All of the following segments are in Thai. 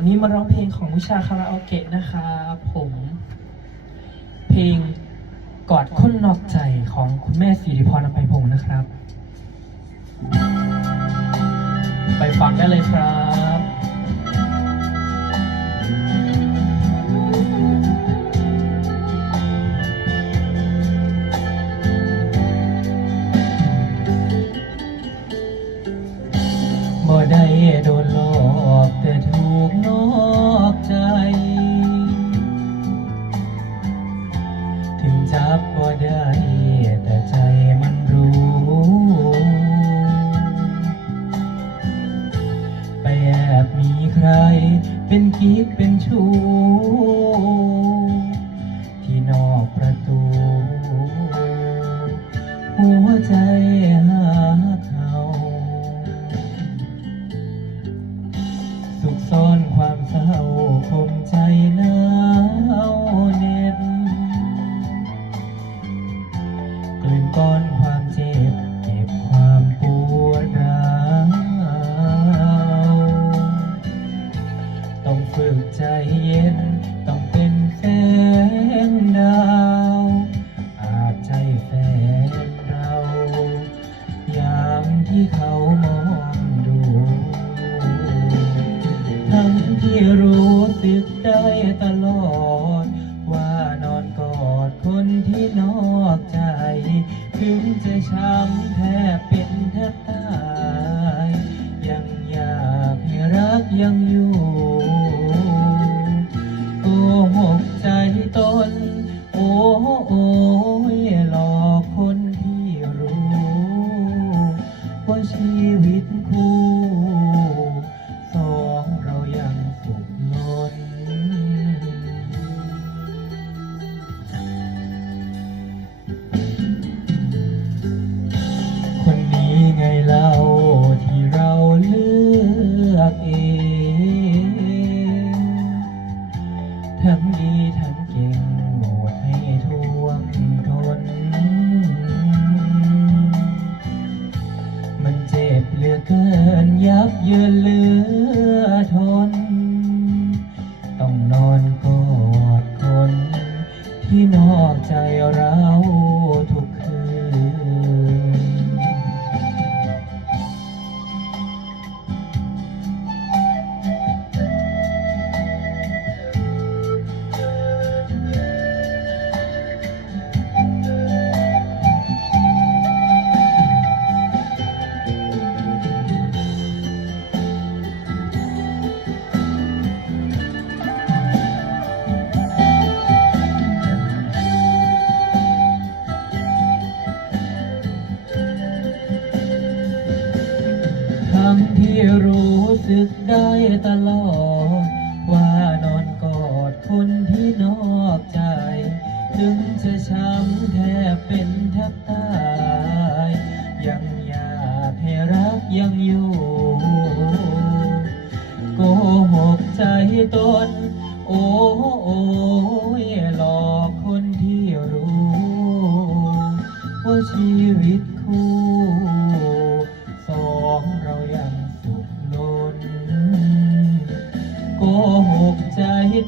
วันนี้มาร้องเพลงของวิชาคาราโอเกะนะครับผม เพลงกอดคนนอกใจของคุณแม่สิริพรอภัยพงศ์นะครับ ไปฟังได้เลยครับ เป็นกิ๊กเป็นชู ที่รู้สึกได้ตลอด ว่านอนกอดคนที่นอกใจ ถึงจะช้ำแทบเป็นแทบ ทั้งเก่งโหมดให้ท่วมทน มันเจ็บเหลือเกินยับเยินเหลือทน ต้องนอนกอดคน ที่นอกใจเราทุก ทั้งที่รู้สึกได้ตลอด ว่านอนกอดคนที่นอกใจ ถึงจะช้ำแทบเป็นแทบตาย ยังอยากให้รักยังอยู่โกหกใจตน โอ้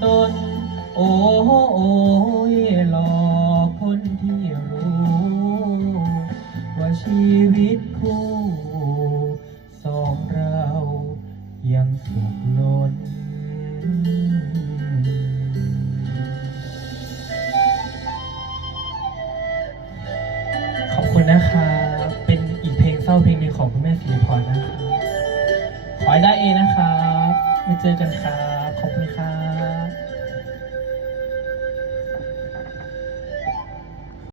ตน โอ้โอ้ยหลอกคนที่รู้ ว่าชีวิตคู่สองเรายังสุขล้นขอบคุณนะคะ เป็นอีกเพลงเศร้าเพลงหนึ่งของคุณแม่สิริพรนะคะ ขอให้ได้เอนะครับ มาเจอกันครับ ขอบคุณครับ